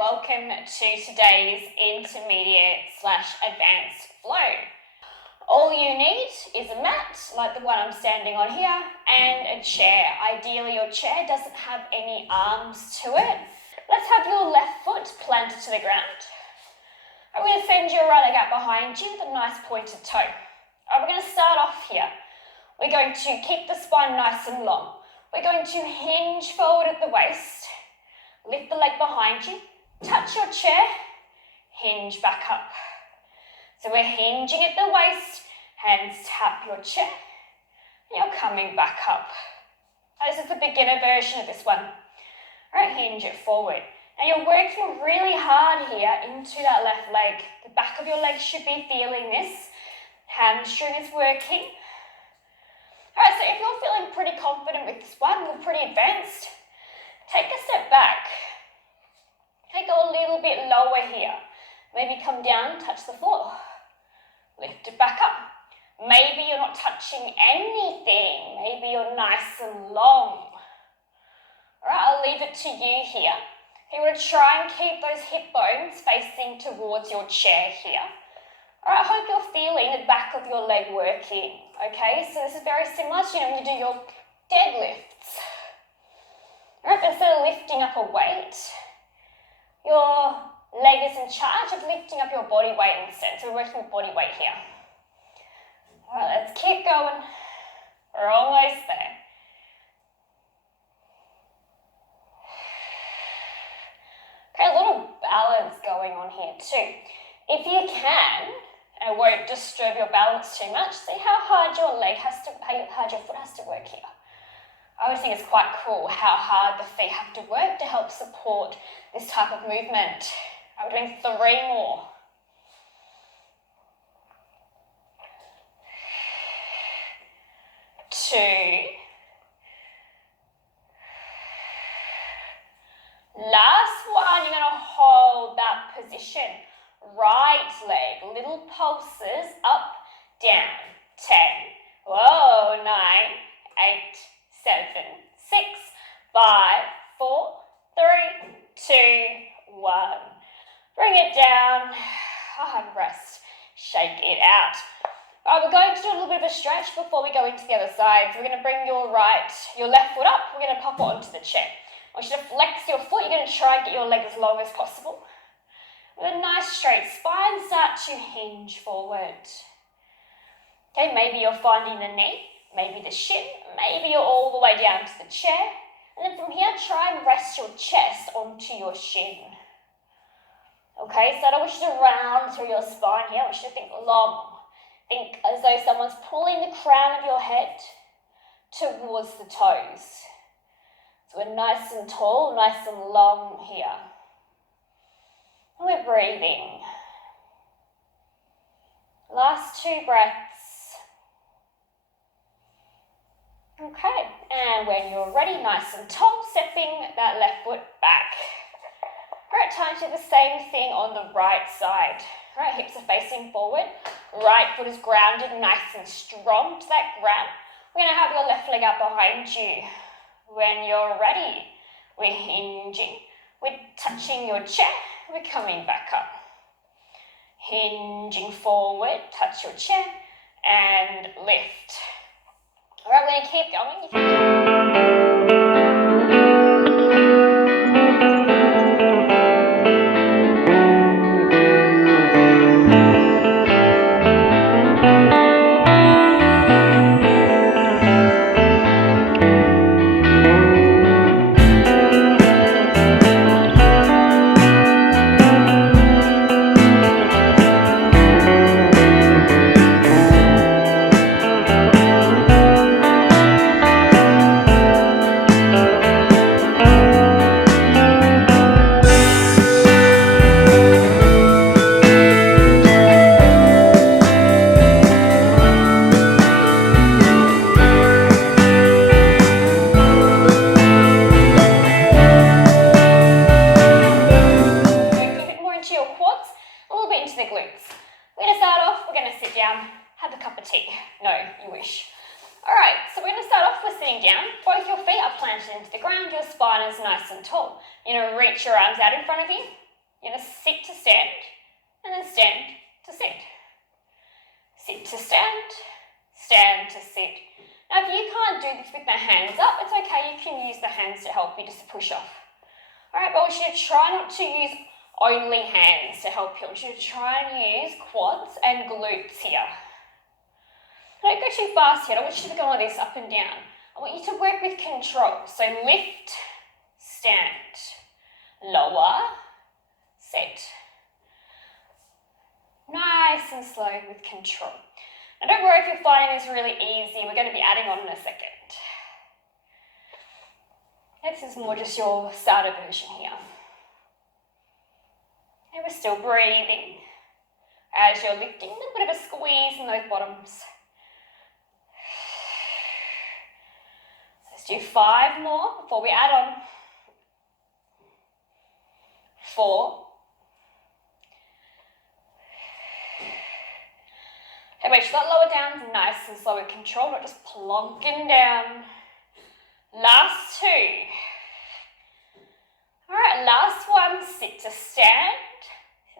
welcome to today's intermediate / advanced flow. All you need is a mat, like the one I'm standing on here, and a chair. Ideally, your chair doesn't have any arms to it. Let's have your left foot planted to the ground. I'm going to send your right leg out behind you with a nice pointed toe. We're going to start off here. We're going to keep the spine nice and long. We're going to hinge forward at the waist. Lift the leg behind you, touch your chair, hinge back up. So we're hinging at the waist, hands tap your chair, and you're coming back up. This is the beginner version of this one. All right, hinge it forward. Now you're working really hard here into that left leg. The back of your leg should be feeling this. Hamstring is working. All right, so if you're feeling pretty confident with this one, you're pretty advanced, take a step back. Okay, go a little bit lower here. Maybe come down, touch the floor. Lift it back up. Maybe you're not touching anything. Maybe you're nice and long. All right, I'll leave it to you here. You want to try and keep those hip bones facing towards your chair here. All right, I hope you're feeling the back of your leg working. Okay, so this is very similar to when you do your deadlifts. All right, instead of lifting up a weight, your leg is in charge of lifting up your body weight instead. So we're working with body weight here. All right, let's keep going. We're almost there. Okay, a little balance going on here too. If you can, and it won't disturb your balance too much, see how hard your foot has to work here. I always think it's quite cool how hard the feet have to work to help support this type of movement. We're doing 3 more. Two. Last one, you're going to hold that position. Right leg, little pulses, up, down. 10. Whoa, 9, 8, 7, 6, 5, 4, 3, 2, 1. Bring it down, and rest. Shake it out. All right, we're going to do a little bit of a stretch before we go into the other side. So we're going to bring your left foot up. We're going to pop it onto the chair. I want you to flex your foot. You're going to try and get your leg as long as possible. With a nice straight spine, start to hinge forward. Okay, maybe you're finding the knee, maybe the shin, maybe you're all the way down to the chair. And then from here, try and rest your chest onto your shin. Okay, so I don't want you to round through your spine here. I want you to think long. Think as though someone's pulling the crown of your head towards the toes. So we're nice and tall, nice and long here. And we're breathing. Last 2 breaths. Okay, and when you're ready, nice and tall, stepping that left foot back. Alright, time to do the same thing on the right side. Alright, hips are facing forward. Right foot is grounded nice and strong to that ground. We're going to have your left leg out behind you. When you're ready, we're hinging. We're touching your chair. We're coming back up. Hinging forward, touch your chair, and lift. Alright, we're going to keep going. Planted into the ground, your spine is nice and tall. You're going to reach your arms out in front of you, You're going to sit to stand, and then stand to sit. Sit to stand, stand to sit. Now, if you can't do this with the hands up, it's okay. You can use the hands to help you just to push off. All right, but we should try not to use only hands to help you. We should try and use quads and glutes here. Don't go too fast here. I want you to go like this, up and down. I want you to work with control. So lift, stand, lower, sit. Nice and slow with control. Now don't worry if you're finding this really easy. We're going to be adding on in a second. This is more just your starter version here. And we're still breathing. As you're lifting, a little bit of a squeeze in those bottoms. Let's do 5 more before we add on. 4. Okay, make sure that lower down's nice and slow with control, not just plonking down. Last 2. All right, last one, sit to stand,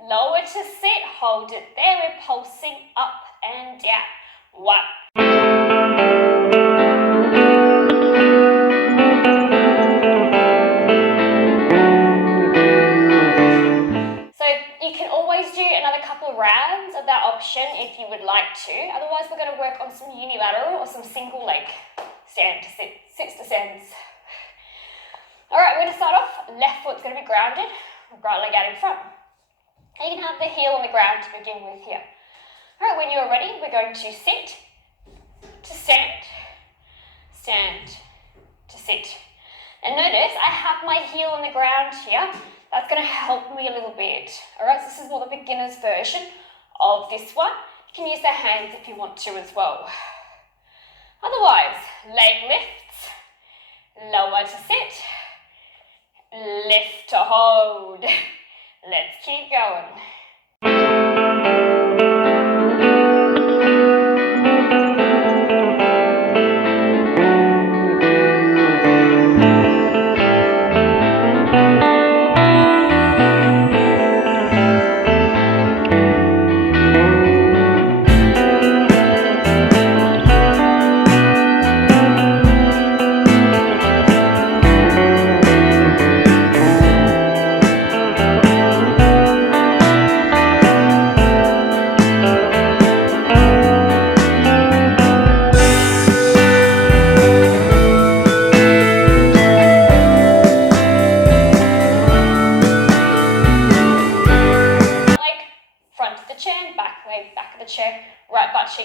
lower to sit, hold it there. We're pulsing up and down. 1. Rounds of that option if you would like to. Otherwise, we're going to work on some unilateral or some single leg stand to sit, sits to stands. All right, we're going to start off. Left foot's going to be grounded, right leg out in front. And you can have the heel on the ground to begin with here. All right, when you're ready, we're going to sit to stand, stand to sit. And notice I have my heel on the ground here. That's going to help me a little bit. All right, so this is more the beginner's version of this one. You can use the hands if you want to as well. Otherwise, leg lifts, lower to sit, lift to hold. Let's keep going.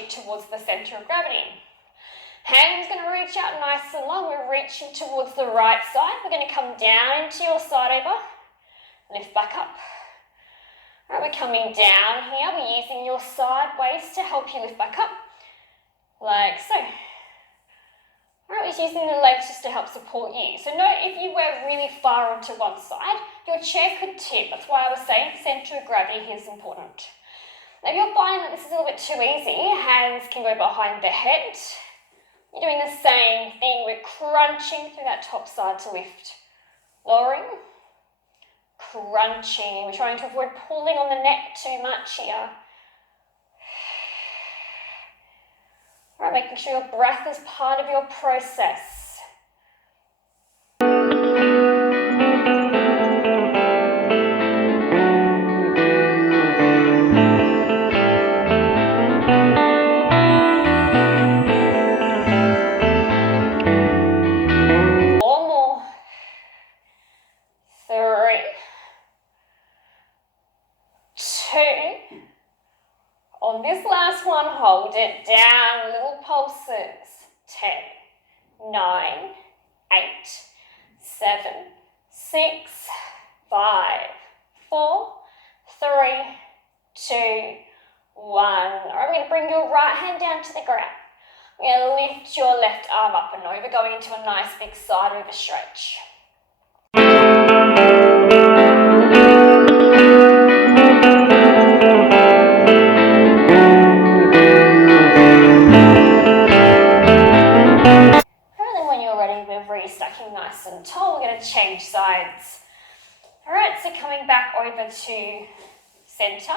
Towards the center of gravity. Hands going to reach out nice and long. We're reaching towards the right side. We're going to come down into your side over. Lift back up. All right, we're coming down here. We're using your sideways to help you lift back up. Like so. All right, we're using the legs just to help support you. So note if you were really far onto one side, your chair could tip. That's why I was saying center of gravity here is important. If you're finding that this is a little bit too easy, hands can go behind the head. You're doing the same thing. We're crunching through that top side to lift. Lowering, crunching. We're trying to avoid pulling on the neck too much here. All right, making sure your breath is part of your process. On this last one, hold it down, little pulses. 10, 9, 8, 7, 6, 5, 4, 3, 2, 1. All right, we're going to bring your right hand down to the ground. We're going to lift your left arm up and over, going into a nice big side over stretch. Nice and tall, we're going to change sides. All right, so coming coming back over to center.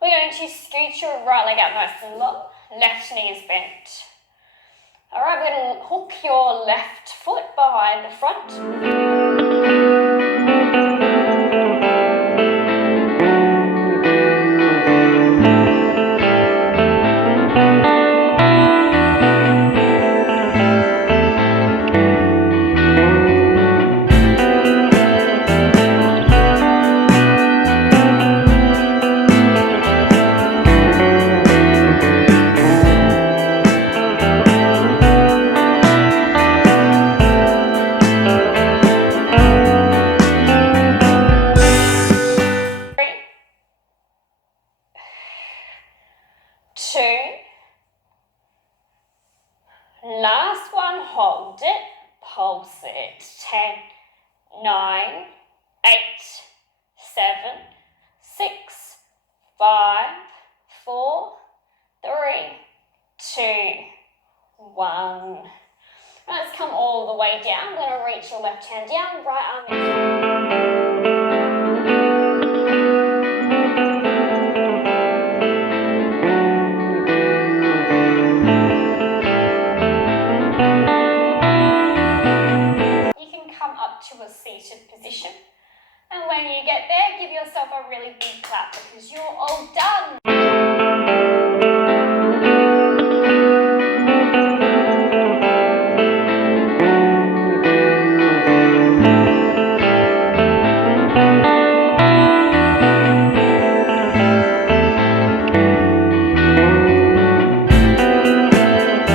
We're going to scoot your right leg out nice and long. Left knee is bent. All right, we're going to hook your left foot behind the front. Last one, hold it, pulse it. 10, 9, 8, 7, 6, 5, 4, 3, 2, 1. Let's come all the way down. I'm going to reach your left hand down, right arm. To a seated position, and when you get there, give yourself a really big clap because you're all done.